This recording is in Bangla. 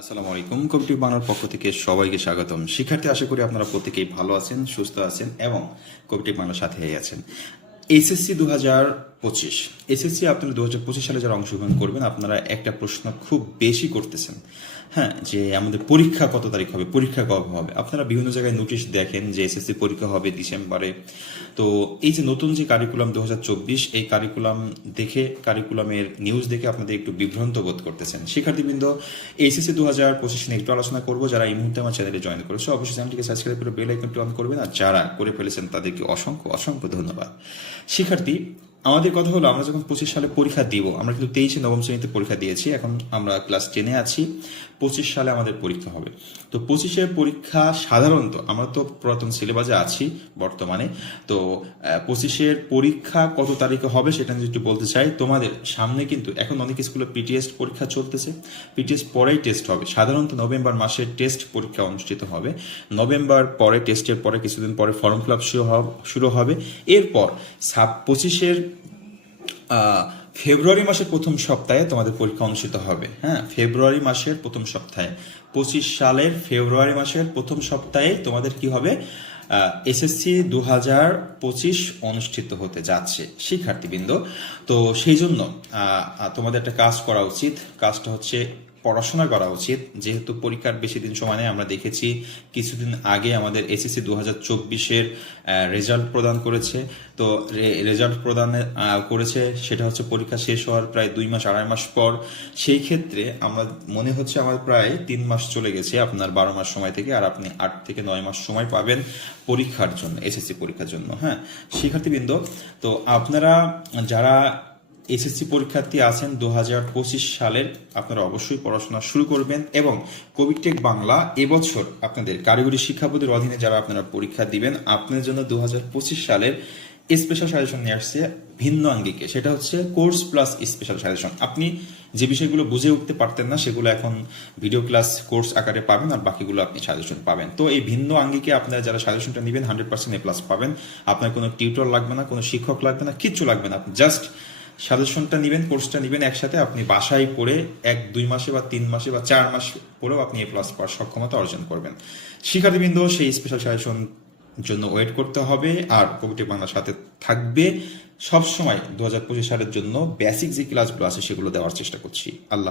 আসসালামু আলাইকুম। কমিটি বাংলার পক্ষ থেকে সবাইকে স্বাগতম। শিক্ষার্থী, আশা করি আপনারা প্রত্যেকেই ভালো আছেন, সুস্থ আছেন এবং কমিটি বাংলার সাথে আছেন। এইচএসসি দু হাজার পঁচিশ। এসএসসি আপনারা দু হাজার পঁচিশ সালে যারা অংশগ্রহণ করবেন, আপনারা একটা প্রশ্ন খুব বেশি করতেছেন। হ্যাঁ যে আমাদের পরীক্ষা কত তারিখ হবে, পরীক্ষা কবে হবে? আপনারা বিভিন্ন জায়গায় নোটিশ দেখেন যে এসএসসি পরীক্ষা হবে ডিসেম্বরে। তো এই যে নতুন যে কারিকুলাম দুহাজার চব্বিশ, এই কারিকুলাম দেখে কারিকুলামের নিউজ দেখে আপনাদের একটু বিভ্রান্ত বোধ করতেছেন। শিক্ষার্থীবৃন্দ এইচএসসি দু হাজার পঁচিশ নিয়ে একটু আলোচনা করব। যারা এই মুহূর্তে আমার চ্যানেলে জয়েন করেছে, অবশ্যই চ্যানেলটিকে সাবস্ক্রাইব করে বেল আইকনটি অন করবেন। আর যারা করে ফেলেছেন, তাদেরকে অসংখ্য অসংখ্য ধন্যবাদ। শিক্ষার্থী আমাদের কথা হলো, আমরা যখন পঁচিশ সালে পরীক্ষা দিব, আমরা কিন্তু তেইশে নবম শ্রেণীতে পরীক্ষা দিয়েছি, এখন আমরা ক্লাস টেনে আছি। পঁচিশ সালে আমাদের পরীক্ষা হবে। তো পঁচিশের পরীক্ষা সাধারণত, আমরা তো পুরাতন সিলেবাসে আছি বর্তমানে, তো পঁচিশের পরীক্ষা কত তারিখে হবে সেটা যদি একটু বলতে চাই, তোমাদের সামনে কিন্তু এখন অনেক স্কুলে পিটিএস পরীক্ষা চলতেছে। পিটিএস পরেই টেস্ট হবে। সাধারণত নভেম্বর মাসে টেস্ট পরীক্ষা অনুষ্ঠিত হবে। নভেম্বর পরে টেস্টের পরে কিছুদিন পরে ফর্ম ফিল আপ শুরু হবে। এরপর সাব পঁচিশের ফেব্রুয়ারি মাসের প্রথম সপ্তাহে তোমাদের পরীক্ষা অনুষ্ঠিত হবে। হ্যাঁ ফেব্রুয়ারি মাসের প্রথম সপ্তাহে। পঁচিশ সালের ফেব্রুয়ারি মাসের প্রথম সপ্তাহে তোমাদের কি হবে? এসএসসি দু হাজার পঁচিশ অনুষ্ঠিত হতে যাচ্ছে, শিক্ষার্থীবৃন্দ। তো সেই জন্য তোমাদের একটা কাজ করা উচিত। কাজটা হচ্ছে পড়াশোনা করা উচিত। যেহেতু পরীক্ষার বেশি দিন সময় নেই, আমরা দেখেছি কিছুদিন আগে আমাদের এসএসসি দু হাজার চব্বিশের রেজাল্ট প্রদান করেছে। তো রেজাল্ট প্রদান করেছে, সেটা হচ্ছে পরীক্ষা শেষ হওয়ার প্রায় দুই মাস, আড়াই মাস পর। সেই ক্ষেত্রে আমরা, মনে হচ্ছে আমার প্রায় তিন মাস চলে গেছে আপনার বারো মাস সময় থেকে, আর আপনি আট থেকে নয় মাস সময় পাবেন পরীক্ষার জন্য, এসএসসি পরীক্ষার জন্য হ্যাঁ। শিক্ষার্থীবৃন্দ, তো আপনারা যারা এসএসসি পরীক্ষার্থী আছেন দু হাজার পঁচিশ সালের। আপনারা অবশ্যই পড়াশোনা শুরু করবেন এবং কোভিডটেক বাংলা এবছর আপনাদের কারিগরি শিক্ষা বোর্ডের অধীনে যারা আপনারা পরীক্ষা দিবেন, আপনাদের জন্য দু সালের স্পেশাল সাজেশন নিয়ে আসছে ভিন্ন আঙ্গিকে। সেটা হচ্ছে কোর্স প্লাস স্পেশাল সাজেশন আপনি যে বিষয়গুলো বুঝে উঠতে পারতেন না, সেগুলো এখন ভিডিও ক্লাস কোর্স আকারে পাবেন আর বাকিগুলো আপনি সাজেশন পাবেন। তো এই ভিন্ন আঙ্গিকে আপনারা যারা সাজেশনটা নেবেন হান্ড্রেড পার্সেন্ট এ প্লাস পাবেন। আপনার কোনো টিউটর লাগবে না, কোনো শিক্ষক লাগবে না, কিচ্ছু লাগবে না। জাস্ট সাজেশনটা নেবেন, কোর্সটা নেবেন একসাথে, আপনি বাসায় পড়ে এক, দুই মাসে বা তিন মাসে বা চার মাস পরেও আপনি এ প্লাস পাওয়ার সক্ষমতা অর্জন করবেন। শিক্ষার্থীবৃন্দ, সেই স্পেশাল সাজেশন জন্য ওয়েট করতে হবে, আর কবিটি বাংলার সাথে থাকবে। সবসময় দু হাজার পঁচিশ সালের জন্য বেসিক যে ক্লাসগুলো আছে সেগুলো দেওয়ার চেষ্টা করছি। আল্লাহ